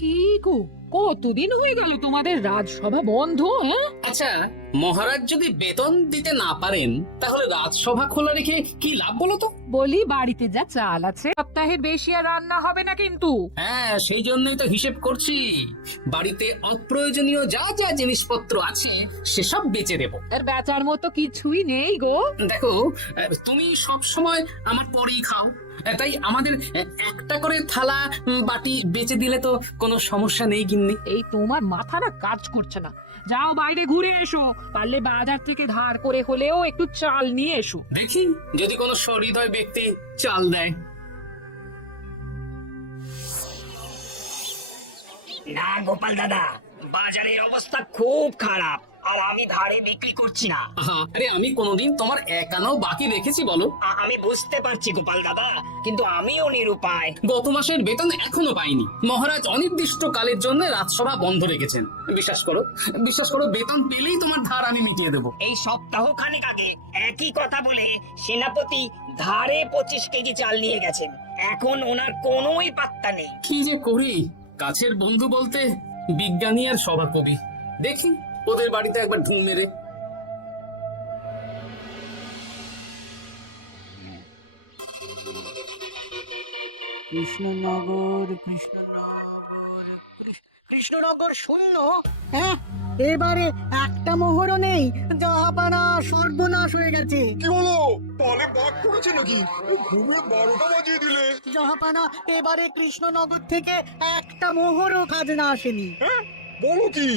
কি গো, কতদিন হয়ে গেল তোমাদের রাজসভা বন্ধ? হ্যাঁ, আচ্ছা, মহারাজ যদি বেতন দিতে না পারেন তাহলে রাজসভা খোলা রেখে কি লাভ বলো তো? বলি বাড়িতে যা চাল আছে সপ্তাহের বেশি আর রান্না হবে না কিন্তু। হ্যাঁ, সেই জন্যই তো হিসেব করছি। বাড়িতে অপ্রয়োজনীয় যা যা জিনিসপত্র আছে সেসব বেচে দেব। আর বেচার মতো কিছুই নেই গো। দেখো, তুমি সব সময় আমার পরেই খাও, তাই আমাদের একটা করে থালা বাটি বেচে দিলে তো কোনো সমস্যা নেই গিন্নি। এই তোমার মাথা না কাজ করছে না। যাও বাইরে ঘুরে এসো, পারলে বাজার থেকে ধার করে হলেও একটু চাল নিয়ে এসো। দেখি যদি কোনো সহৃদয় ব্যক্তি চাল দেয়। না গোপাল দাদা, বাজারের অবস্থা খুব খারাপ, আর আমি ধারে বিক্রি করছি না। আরে আমি কোনোদিন তোমার একানাও বাকি রেখেছি বলো? আমি বুঝতে পারছি গোপাল দাদা, কিন্তু আমিও নিরুপায়। গত মাসের বেতন এখনো পাইনি। মহারাজ অনির্দিষ্ট কালের জন্য রাজসভা বন্ধ রেখেছেন। বিশ্বাস করো, বিশ্বাস করো, বেতন পেলেই তোমার ধার আমি মিটিয়ে দেবো। এই সপ্তাহ খানেক আগে একই কথা বলে সেনাপতি ধারে 25 কেজি চাল নিয়ে গেছেন। এখন ওনার কোনোই পাত্তা নেই। কি যে করি, কাছের বন্ধু বলতে বিজ্ঞানী আর সভাকবি। দেখি ওদের বাড়িতে একবার ঢুঁ মেরে। কৃষ্ণনগর কৃষ্ণনগর শূন্য। হ্যাঁ, এবারে একটা মোহরও নেই। জাহাপানা সর্বনাশ হয়ে গেছে। কি বলো? পালে পাক করেছে নাকি? ঘুমে 12টা বাজিয়ে দিলে। জাহাপানা, এবারে কৃষ্ণনগর থেকে একটা মোহরও খাজনা আসেনি। হ্যাঁ, বলো কি?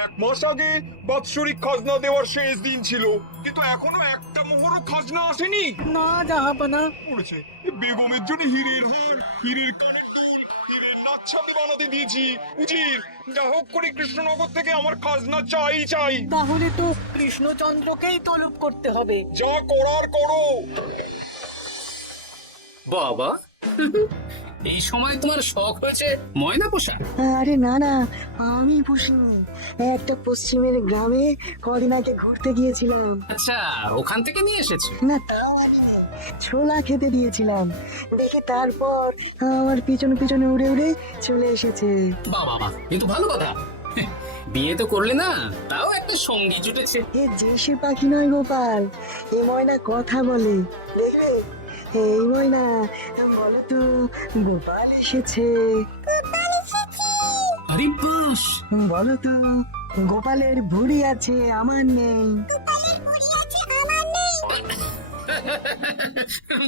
1 মাস আগে বাৎসরিক খাজনা দেওয়ার শেষ দিন ছিল, কিন্তু এখনো একটা মোহরও খাজনা আসেনি। না জাহাপানা। পড়েছে বেগমের জন্য হীরের হার, হীরের কানের দুল, হীরের নাকছাবি বানাতে দিয়েছি। উজির, যা হোক করে কৃষ্ণনগর থেকে আমার খাজনা চাই চাই। তাহলে তো কৃষ্ণচন্দ্রকেই তলব করতে হবে। যা করার করো। বাবা, এই সময় তোমার শখ হয়েছে ময়না পোষা? আরে না না, আমি পুষিনি। একটা পশ্চিমের গ্রামে কদিন আগে ঘুরতে গিয়েছিলাম। আচ্ছা, ওখান থেকে নিয়ে এসেছো? না, তাও আনিনি। ছোলা খেতে দিয়েছিলাম, দেখে তারপর আমার পিছনে পিছনে উড়ে উড়ে চলে এসেছে। বাবা, কিন্তু ভালো কথা। বিয়ে তো করলে না, তাও একটা সঙ্গী জুটেছে। এ দেশি পাখি নয় গোপাল, এ ময়না কথা বলে, দেখবে? এই ময়না, বলো তো গোপাল এসেছে। আরে বাস, বলো তো গোপালের ভুঁড়ি আছে আমার নেই।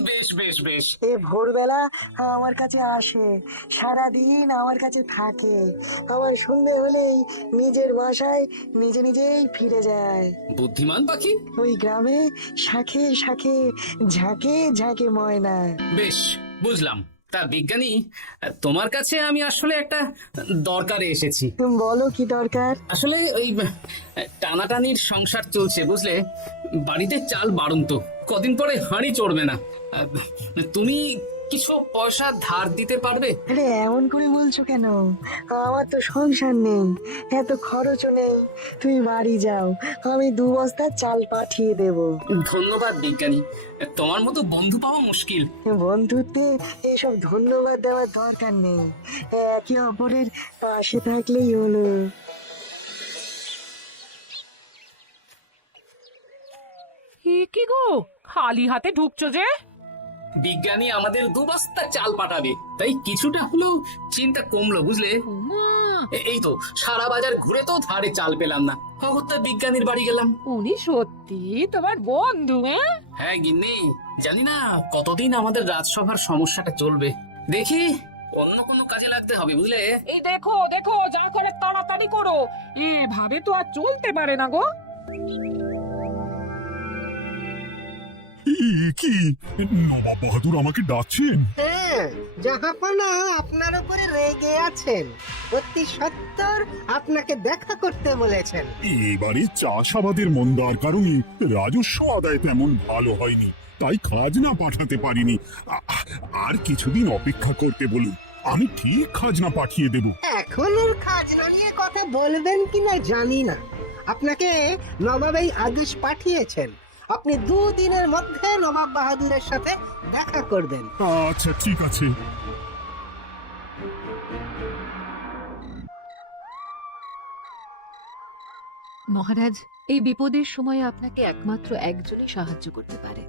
বেশ বেশ বেশ। এ ভোরবেলা আমার কাছে আসে, সারাদিন আমার কাছে থাকে, আমার সন্ধে হলেই নিজের বাসায় নিজে নিজেই ফিরে যায়। বুদ্ধিমান পাখি। ওই গ্রামে শাখে শাখে ঝাঁকে ঝাঁকে ময়না। বেশ, বুঝলাম। তা বিজ্ঞানী, তোমার কাছে আমি আসলে একটা দরকারে এসেছি। তুমি বলো কি দরকার? আসলে ওই টানাটানির সংসার চলছে, বুঝলে? বাড়িতে চাল বাড়ন্ত, কদিন পরে হাঁড়ি চড়বে না। তুমি কিছু পয়সা ধার দিতে পারবে? আরে এমন করে বলছো কেন? আমার তো সংসার নেই, এত খরচও নেই। তুমি বাড়ি যাও, আমি 2 বস্তা চাল পাঠিয়ে দেব। ধন্যবাদ বিজ্ঞানী, তোমার মতো বন্ধু পাওয়া মুশকিল। বন্ধুত্বে এসব ধন্যবাদ দেওয়ার দরকার নেই, একে অপরের পাশে থাকলেই হলো। কি গো, খালি হাতে ঢুকছো যে? বিজ্ঞানী আমাদের 2 বস্তা চাল পাঠাবে, তাই কিছুটা হলেও চিন্তা কমলো, বুঝলে? ওমা, এই তো সারা বাজার ঘুরে তো ধারে চাল পেলাম না, অগত্যা বিজ্ঞানীর বাড়ি গেলাম। উনি সত্যি তোমার বন্ধু? হ্যাঁ গিন্নি, জানি না কতদিন আমাদের রাজসভার সমস্যাটা চলবে। দেখি অন্য কোনো কাজে লাগতে হবে, বুঝলে? এই দেখো দেখো, যা করে তাড়াতাড়ি করো, এভাবে তো আর চলতে পারে না গো। কি নবাব বাহাদুর আমাকে ডাকছেন? হ্যাঁ, জাহাপনা আপনার উপরে রেগে আছেন। অতি সত্বর আপনাকে দেখা করতে বলেছেন। এবারে চাষাবাদের মন্দার কারণে রাজস্ব আদায় তেমন ভালো হয়নি, তাই খাজনা পাঠাতে পারিনি। আর কিছুদিন অপেক্ষা করতে বলুন, আমি ঠিক খাজনা পাঠিয়ে দেব। এখন ওর খাজনা নিয়ে কথা বলবেন কিনা জানি না। আপনাকে নবাব এই আদেশ পাঠিয়েছেন, আপনি 2 দিনের মধ্যে নবাব বাহাদুরের সাথে দেখা করবেন। আচ্ছা ঠিক আছে। মহারাজ, এই বিপদের সময় আপনাকে একমাত্র একজনই সাহায্য করতে পারে,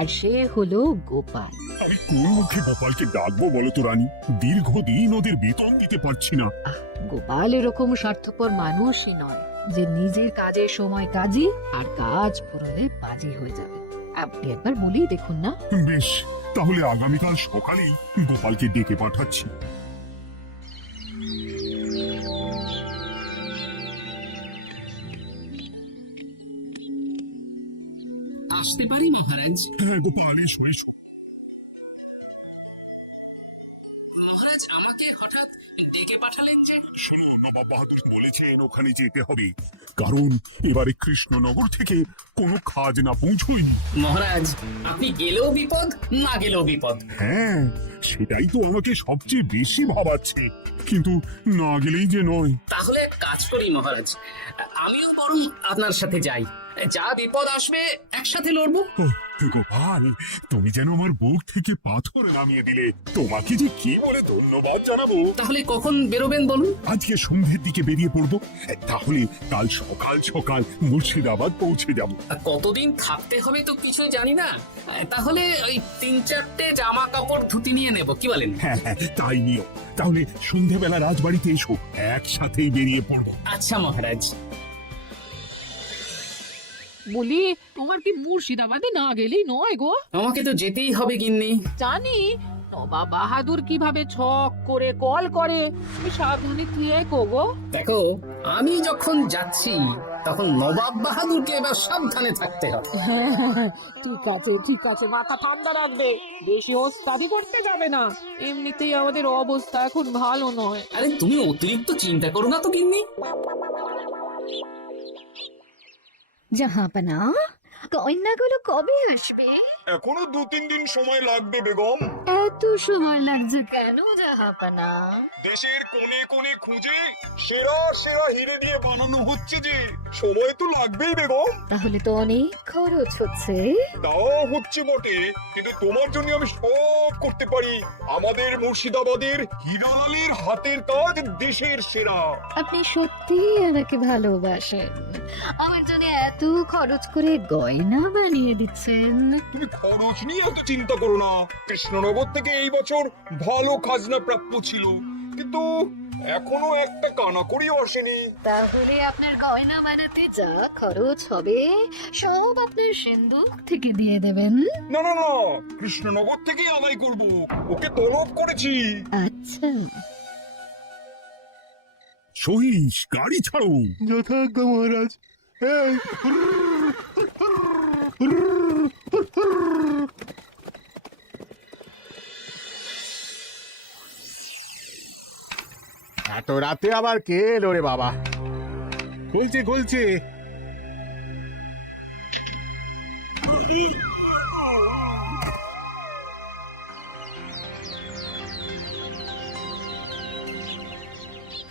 আর সে হলো গোপাল। আমি কোন মুখে গোপালকে ডাকবো বলো তো রানী? দীর্ঘদিন ওদের বেতন দিতে পারছি না। গোপাল এরকম স্বার্থপর মানুষই নয় যে নিজের কাজের সময় কাজী আর কাজ পূরণে বাজি হয়ে যাবে। আপনি একবার বলেই দেখুন না। বেশ, তাহলে আগামীকাল সকালেই গোপালকে ডেকে পাঠাচ্ছি। আসতে পারি মহারাজ? হ্যাঁ গোপাল, এসো এসো। মহারাজ আমাকে হঠাৎ ডেকে পাঠালেন যে? আসলে নবাব বাহাদুর বলেছেন ওখানে যেতে হবে, কারণ এবারে কৃষ্ণনগর থেকে কোনো খাজনা পৌঁছয়নি। মহারাজ, আপনি গেলেও বিপদ, না গেলেও বিপদ। হ্যাঁ, সেটাই তো আমাকে সবচেয়ে বেশি ভাবাচ্ছে, কিন্তু না গেলেই যে নয়। তাহলে এক কাজ করি মহারাজ, আমিও বরং আপনার সাথে যাই। যা বিপদ আসবে একসাথে লড়বো। ওহ, গোপাল, তুমি যেন আমার বুক থেকে পাথর নামিয়ে দিলে। তোমাকে যে কি বলে ধন্যবাদ জানাবো। তাহলে কখন বেরোবেন বলুন? আজকে সন্ধ্যের দিকে বেরিয়ে পড়বো, তাহলে কাল সকাল সকাল মুর্শিদাবাদ পৌঁছে যাব। কতদিন থাকতে হবে তো কিছু জানি না, তাহলে ওই 3-4টে জামা কাপড় ধুতি নিয়ে নেব, কি বলেন? হ্যাঁ হ্যাঁ, তাই নিও। তাহলে সন্ধ্যেবেলা রাজবাড়িতে এসো, একসাথেই বেরিয়ে পড়বো। আচ্ছা মহারাজ। বলি, তোমার কি মুর্শিদাবাদে না গেলেই নয় গো? আমাকে তো যেতেই হবে গিন্নি। জানি নবাব বাহাদুর কিভাবে ছক করে কল করে, তুমি সাবধানে থেকো গো। দেখো, আমি যখন যাচ্ছি তখন নবাব বাহাদুরকে এবার সাবধানে থাকতে হবে। ঠিক আছে ঠিক আছে, মাথা ঠান্ডা রাখবে, বেশি ওস্তাদি করতে যাবে না। এমনিতেই আমাদের অবস্থা এখন ভালো নয়। আরে তুমি অতিরিক্ত চিন্তা করো না তো গিন্নি। জাহাপনা, কন্যাগুলো কবে আসবে? এখনো 2-3 দিন সময় লাগবে বেগম। এত সময় লাগছে কেন জাহাপনা? দেশের কোণে কোণে খুঁজে সেরা সেরা হিরে দিয়ে বানানো হচ্ছে যে, সময় তো লাগবেই বেগম। তাহলে তো অনেক খরচ হচ্ছে। তাও হচ্ছে বটে, কিন্তু তোমার জন্য আমি সব করতে পারি। আমাদের মুর্শিদাবাদের হীরালালের হাতের কাজ দেশের সেরা। আপনি সত্যি আমাকে ভালোবাসেন, আমার জন্য এত খরচ করে গয়না বানিয়ে দিচ্ছেন। তুমি খরচ নিয়ে এত চিন্তা করো না। কৃষ্ণনগর থেকে এই বছর ভালো খাজনা প্রাপ্য ছিল, কিন্তু এখনো একটা কানাকড়িও আসেনি। তাহলে আপনার গয়না বানাতে যা খরচ হবে সব আপনার সিন্ধুক থেকে দিয়ে দেবেন। না না না, কৃষ্ণনগর থেকেই আদায় করব, ওকে তলব করেছি। আচ্ছা, সহিস, গাড়ি ছাড়ো। যথাজ্ঞা মহারাজ। এই, এত রাতে আবার কে এলো রে বাবা? খুলছে খুলছে।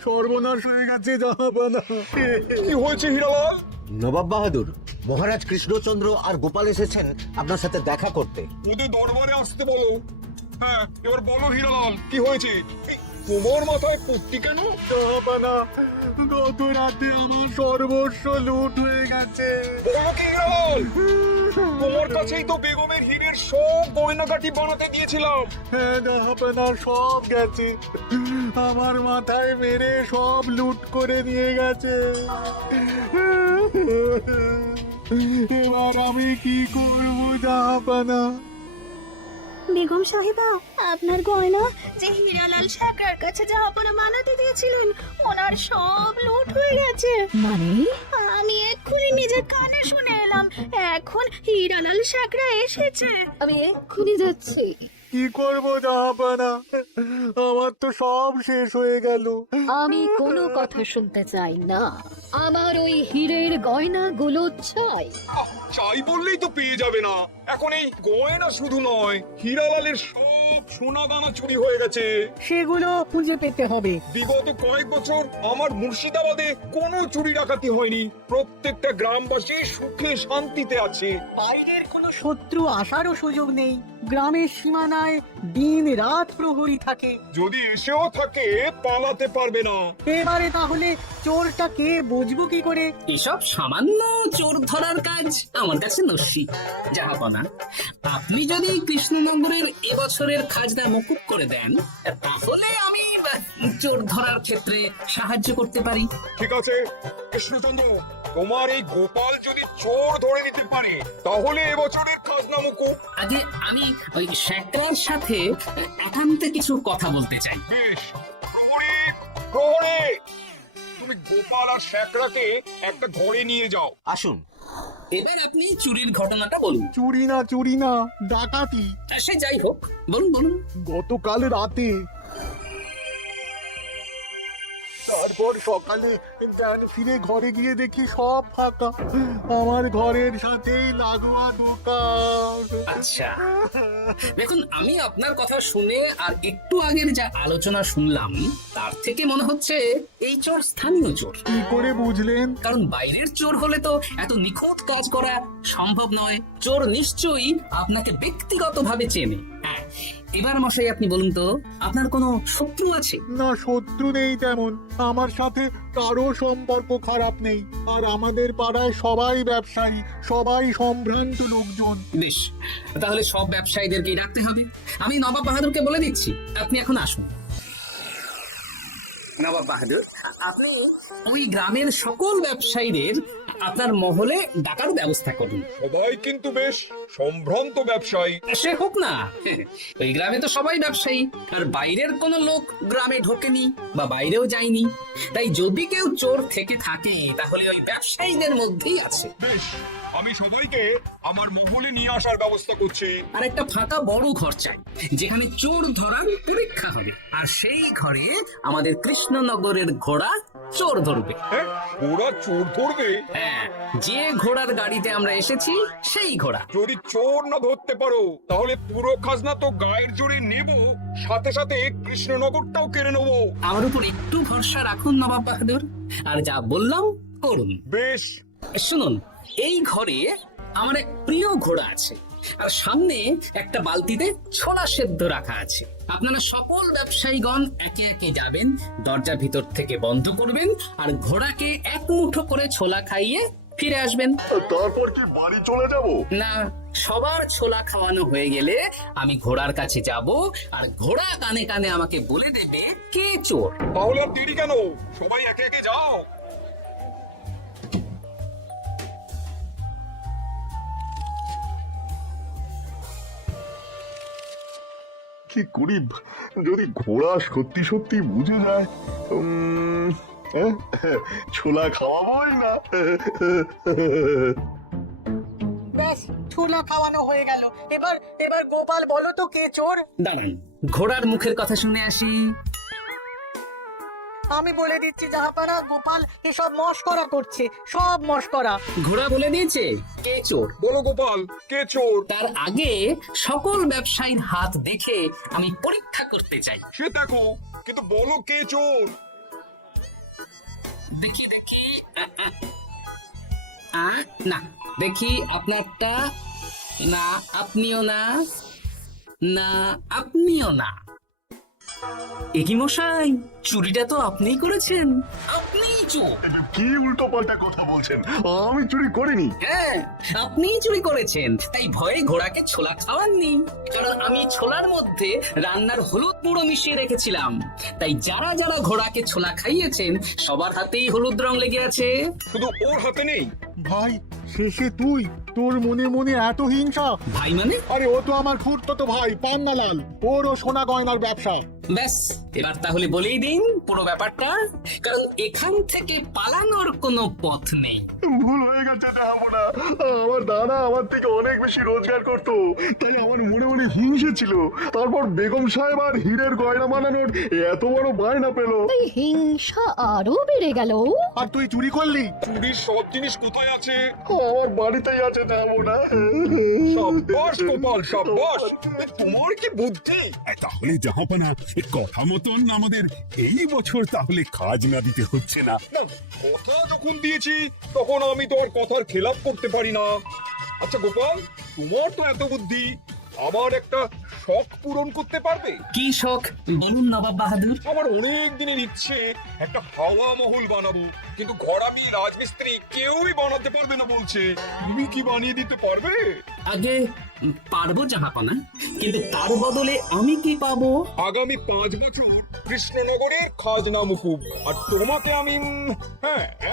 সর্বনাশ হয়ে গেছে জাহাপানা। কি হয়েছে হীরালাল? নবাব বাহাদুর, মহারাজ কৃষ্ণচন্দ্র আর গোপাল এসেছেন আপনার সাথে দেখা করতে। ওদের দরবারে আসতে বলো। হ্যাঁ, এবার বলো হীরালাল, কি হয়েছে? তোমার মাথায় পট্টি কেন? জাহাপানা, গত রাতে আমার সর্বস্ব লুট হয়ে গেছে। বলো কি হীরালাল? তোমার কাছেই তো বেগমের হীরের সব গয়নাগাটি বানাতে দিয়েছিলাম। হ্যাঁ জাহাপানা, সব গেছে। আমার মাথায় মেরে সব লুট করে নিয়ে গেছে। এবার আমি কি করবো জাহাপানা? বেগম সাহেবা, আপনার গয়না যে হীরালাল শেখের কাছে জাহাপনা বানাতে দিয়েছিলেন, ওনার সব লুট হয়ে গেছে। মানে? আমি এক্ষুনি নিজের কানে শুনে এলাম, এখন হীরালাল শেখরা এসেছে। আমি এক্ষুনি যাচ্ছি। কি করবো জাহাপানা? আমার তো সব শেষ হয়ে গেল। আমি কোনো কথা শুনতে চাই না, আমার ওই হীরের গয়নাগুলো চাই। চাই বললেই তো পেয়ে যাবে না। এখন এই গয়না শুধু নয়, হীরালালের সব সোনা দানা চুরি হয়ে গেছে। সেগুলো খুঁজে পেতে হবে। বিগত কয়েক বছর আমার মুর্শিদাবাদে কোনো চুরি ডাকাতি হয়নি। প্রত্যেকটা গ্রামবাসী সুখে শান্তিতে আছে। বাইরের কোনো শত্রু আসারও সুযোগ নেই। গ্রামের সীমানায় দিন রাত প্রহরী থাকে। যদি এসেও থাকে পালাতে পারবে না। এবারে তাহলে চোরটা কে বুঝবো কি করে? এসব সামান্য চোর ধরার কাজ আমার কাছে নস্যি। জাহাপনা, আপনি যদি কৃষ্ণনগরের এবছরের খাজনা মকুব করে দেন, তাহলে আমি চোর ধরার ক্ষেত্রে সাহায্য করতে পারি। ঠিক আছে কৃষ্ণচন্দ্র, তোমার এই গোপাল যদি চোর ধরে নিতে পারে তাহলে এবছরের খাজনা মুকুব। আগে আমি ওই শেখরার সাথে একান্তে কিছু কথা বলতে চাই। বেশ, প্রহরী প্রহরী, তুমি গোপাল আর শেখরাকে একটা ঘরে নিয়ে যাও। আসুন। এবার আপনি চুরির ঘটনাটা বলুন। চুরি না ডাকাতি। সে যাই হোক, বলুন বলুন। গতকাল রাতে, তারপর সকালে জ্ঞান ফিরে ঘরে গিয়ে দেখি সব ফাঁকা। আমার ঘরের সাথেই লাগোয়া দোকান। আচ্ছা, দেখুন, আমি আপনার কথা শুনে আর একটু আগের যা আলোচনা শুনলাম তার থেকে মনে হচ্ছে এই চোর স্থানীয় চোর। কি করে বুঝলেন? কারণ বাইরের চোর হলে তো এত নিখুঁত কাজ করা সম্ভব নয়। চোর নিশ্চয়ই আপনাকে ব্যক্তিগতভাবে চেনে। হ্যাঁ, এবার মশাই আপনি বলুন তো, আপনার কোনো শত্রু আছে? না, শত্রু নেই তেমন। আমার সাথে কারো সম্পর্ক খারাপ নেই। আর আমাদের পাড়ায় সবাই ব্যবসায়ী, সবাই সম্ভ্রান্ত লোকজন। বেশ, তাহলে সব ব্যবসায়ীদেরকেই রাখতে হবে। আমি নবাব বাহাদুরকে বলে দিচ্ছি, আপনি এখন আসুন। নবাব বাহাদুর, আপনি ওই গ্রামের সকল ব্যবসায়ীদের আপনার মহলে ডাকার ব্যবস্থা করুন। সবাই কিন্তু বেশ সম্ভ্রান্ত ব্যবসায়ী। সে হোক না, ওই গ্রামে তো সবাই ব্যবসায়ী, আর বাইরের কোনো লোক গ্রামে ঢোকেনি বা বাইরেও যায়নি। তাই যদি কেউ চোর থেকে থাকে তাহলে ওই ব্যবসায়ীদের মধ্যেই আছে। বেশ, আমি সবাইকে আমার মহলে নিয়ে আসার ব্যবস্থা করছি। আর একটা ফাঁকা বড় ঘর চাই, যেখানে চোর ধরার পরীক্ষা হবে। আর সেই ঘরে আমাদের কৃষ্ণনগরের ঘোড়া চোর ধরবে। হ্যাঁ, ওরা চোর ধরবে? হ্যাঁ, যে ঘোড়ার গাড়িতে আমরা এসেছি সেই ঘোড়া। যদি চোর না ধরতে পারো তাহলে পুরো খাজনা তো গায়ের জোরে নেব, সাথে সাথে কৃষ্ণনগরটাও কেড়ে নেবো। আমার উপর একটু ভরসা রাখুন নবাব বাহাদুর, আর যা বললাম করুন। বেশ, শুনুন, এই ঘরে আমার এক প্রিয় ঘোড়া আছে, আর সামনে একটা বালতিতে ছোলা সেদ্ধ রাখা আছে। আপনারা সকল ব্যবসায়ীগণ একে একে যাবেন, দরজা ভিতর থেকে বন্ধ করবেন, আর ঘোড়াকে এক মুঠো করে ছোলা খাইয়ে ফিরে আসবেন। তারপর কি বাড়ি চলে যাব? না, সবার ছোলা খাওয়ানো হয়ে গেলে আমি ঘোড়ার কাছে যাব, আর ঘোড়া কানে কানে আমাকে বলে দেবে কে চোর। তাহলে আর দেরি কেন, সবাই একে একে যাও। কি করি যদি ঘোড়া সত্যি সত্যি বুঝে যায়? ছোলা খাওয়াবোই না। ব্যাস, ছোলা খাওয়ানো হয়ে গেল। এবার এবার গোপাল বলো তো কে চোর? দাঁড়ান, ঘোড়ার মুখের কথা শুনে আসি। আমি বলে দিচ্ছি জাহাপানা, গোপাল এসব মশকরা করছে, সব মশকরা। ঘোড়া বলে দিয়েছে কে চোর। বলো গোপাল, কে চোর? তার আগে সকল ব্যবসায়ীর হাত দেখে আমি পরীক্ষা করতে চাই। সে দেখো, কিন্তু বলো কে চোর? দেখি দেখি, না দেখি আপনারটা, না আপনিও না, না আপনিও না। একই মশাই, চুরিটা তো আপনিই করেছেন, আপনিই চোর। কি উল্টো পাল্টা কথা বলছেন? আমি চুরি করিনি। হ্যাঁ, আপনিই চুরি করেছেন, তাই ভয়ে ঘোড়াকে ছোলা খাওয়াননি। কারণ আমি ছোলার মধ্যে রান্নার হলুদ গুঁড়ো মিশিয়ে রেখেছিলাম, তাই যারা যারা ঘোড়াকে ছোলা খাইয়েছেন সবার হাতেই হলুদ রং লেগে আছে। শুধু ওর হাতে নেই। ভাই, শেষে তুই, তোর মনে মনে এত হিংসা? ভাই মানে? আরে ও তো আমার খুড়তো ভাই পান্নালাল, ওরও সোনা গয়নার ব্যবসা। ব্যাস, এবার তাহলে বলেই দিন পুরো ব্যাপারটা, কারণ এখান থেকে পালানোর কোনো পথ নেই। ভুল হয়ে গেছে যাবো না। আমার দাদা আমার থেকে অনেক বেশি রোজগার করতো, তাই আমার মনে মনে হিংসে ছিল। তারপর বেগম সাহেব আর হীরের গয়না বানানোর এত বড় বায়না পেল। এই হিংসা আরো বেড়ে গেল। আর তুই চুরি করলি? চুরির সব জিনিস কোথায় আছে? আমার বাড়িতেই আছে যাবো না। সাব্বাস গোপাল, সাব্বাস, তোমার কি বুদ্ধি! তাহলে জাহাপানা কথা মতন আমাদের এই বছর তাহলে খাজনা দিতে হচ্ছে না। না, কথা যখন দিয়েছি তখন আমি তো আর কথার খেলাপ করতে পারি না। আচ্ছা গোপাল, তোমার তো এত বুদ্ধি, আমার একটা শখ পূরণ করতে পারবে? কি শখ বলুন নবাব বাহাদুর। আমার অনেক দিনের ইচ্ছে একটা হাওয়া মহল বানাবো, কিন্তু ঘরামি রাজমিস্ত্রি কেউই বানাতে পারবে না বলছে। তুমি কি বানিয়ে দিতে পারবে? আগে পারবো জাহাপনা, কিন্তু তার বদলে আমি কি পাবো? আগামী 5 বছর কৃষ্ণনগরের খাজনা মুকুব, আর তোমাকে আমি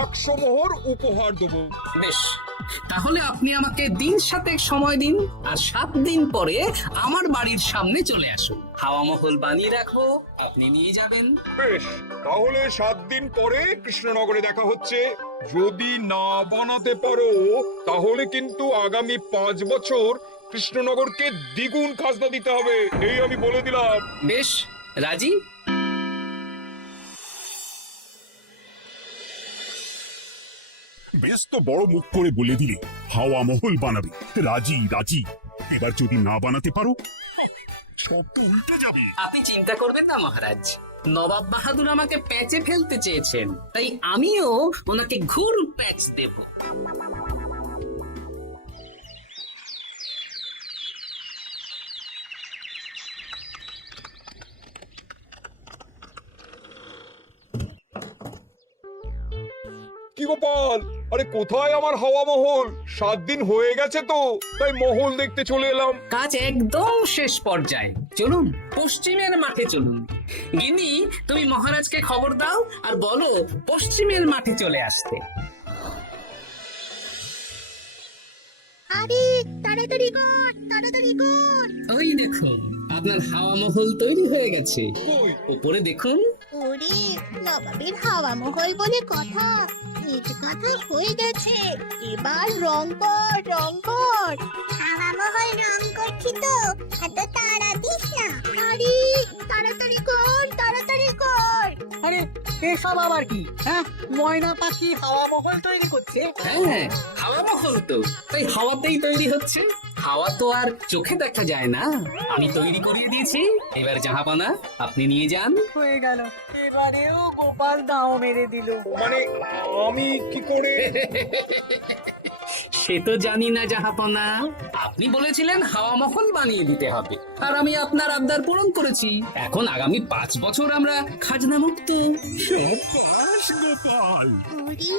100 মোহর উপহার দেবো। বেশ, তাহলে আপনি আমাকে দিন 7 সময় দিন, আর 7 দিন পরে আমার বাড়ির সামনে চলে আসুন। হাওয়া মহল বানিয়ে রাখবো, আপনি নিয়ে যাবেন। বেশ, তাহলে 7 দিন পরে কৃষ্ণনগরে দেখা হচ্ছে। যদি না বানাতে পারো তাহলে কিন্তু আগামী 5 বছর কৃষ্ণনগরকে দ্বিগুণ খাজনা দিতে হবে, এই আমি বলে দিলাম। বেশ, রাজি? বেশ তো বড় মুখ করে বলে দিলে হাওয়া মহল বানাবে। রাজি রাজি। এবার যদি না বানাতে পারো সব তো উল্টে যাবে। আপনি চিন্তা করবেন না মহারাজ, নবাব বাহাদুর আমাকে প্যাচে ফেলতে চেয়েছেন, তাই আমিও ওনাকে ঘুর প্যাচ দেব। কি গোপাল, আরে কোথায় আমার হাওয়া মহল? 7 দিন হয়ে গেছে তো, তাই মহল দেখতে চলে এলাম। কাজ একদম শেষ পর্যায়ে, চলুন পশ্চিমের মাঠে চলুন। গিনি, তুমি মহারাজকে খবর দাও আর বলো পশ্চিমের মাঠে চলে আসতে। আরে তাড়াতাড়ি কর, তাড়াতাড়ি কর। ওই দেখুন, আপনার হাওয়া মহল তৈরি হয়ে গেছে। কই? উপরে দেখুন। ওরে, নবাবের হাওয়া মহল বলে কথা, ইট কাঁথা হয়ে গেছে। এবার রং কর, রং কর। হাওয়া মহল রং করছি তো, এত তাড়া দিস না। আরে তাড়াতাড়ি কর, তাড়াতাড়ি কর। আরে এসব আবার কি? হ্যাঁ, ময়না পাখি হাওয়া মহল তৈরি করছে। হ্যাঁ, হাওয়া মহল তো, তাই হাওয়াতেই তৈরি হচ্ছে। হাওয়া তো আর চোখে দেখা যায় না, আমি তৈরি করিয়ে দিয়েছি। এবার জাহাপানা আপনি নিয়ে যান। হয়ে গেল, এবারেও গোপাল দাও মেরে দিল। মানে আমি কি করে? সে তো জানি না জাহাপনা, আপনি বলেছিলেন হাওয়া মহল বানিয়ে দিতে হবে, আর আমি আপনার আবদার পূরণ করেছি। এখন আগামী 5 বছর আমরা খাজনা মুক্ত। সাব্বাস গোপাল। ওরে,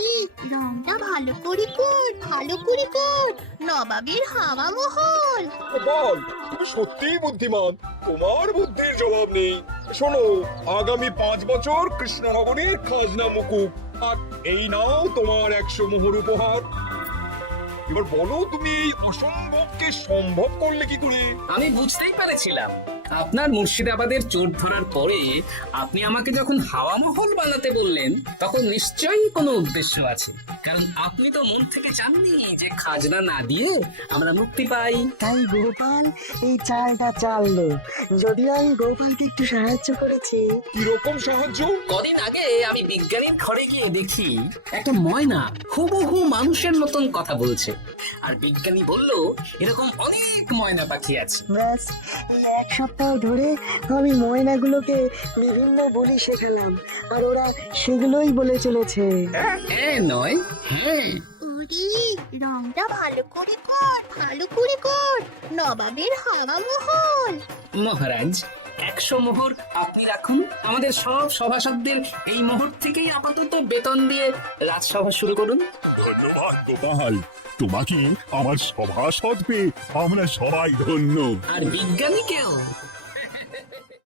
রংটা ভালো করে কর, ভালো করে কর। নবাবের হাওয়া মহল। গোপাল, তুমি সত্যিই বুদ্ধিমান, তোমার বুদ্ধির জবাব নেই। শোনো, আগামী 5 বছর কৃষ্ণনগরের খাজনা মুকুব, আর এই নাও তোমার 100 মোহর উপহার। এবার বলো, তুমি এই অসম্ভবকে সম্ভব করলে কি করে? আমি বুঝতেই পেরেছিলাম, আপনার মুর্শিদাবাদের চোর ধরার পরে আপনি আমাকে যখন হাওয়া মহল বানাতে বললেন, তখন নিশ্চয়ই কোনো উদ্দেশ্য আছে। কারণ আপনি তো মন থেকে চাননি যে খাজনা না দিয়ে আমরা মুক্তি পাই। তাই গোপাল এই চালটা চাললো। যদিও আমি গোপালকে একটু সাহায্য করেছি। কিরকম সাহায্য? কদিন আগে আমি বিজ্ঞানীর ঘরে গিয়ে দেখি একটা ময়না হুবহু মানুষের মতন কথা বলছে, আর বিজ্ঞানী বলল এরকম অনেক ময়না পাখি আছে। ব্যাস, এই 1 সপ্তাহ ধরে আমি ময়নাগুলোকে বিভিন্ন বলি শেখালাম, আর ওরা সেগুলোই বলে চলেছে। হ্যাঁ নয়, হ্যাঁ। ওরে, রংটা ভালো করে কর, ভালো করে কর। নবাবের হাওয়া মহল। মহারাজ, 100 মোহর আপনি রাখুন। আমাদের সব সভাসদদের এই মোহর থেকেই আপাতত বেতন দিয়ে রাজসভা শুরু করুন। ধন্যবাদ গোপাল, তোমাকে আমার সভাসদ পেয়ে আমরা সবাই ধন্য। আর বিজ্ঞানীকেও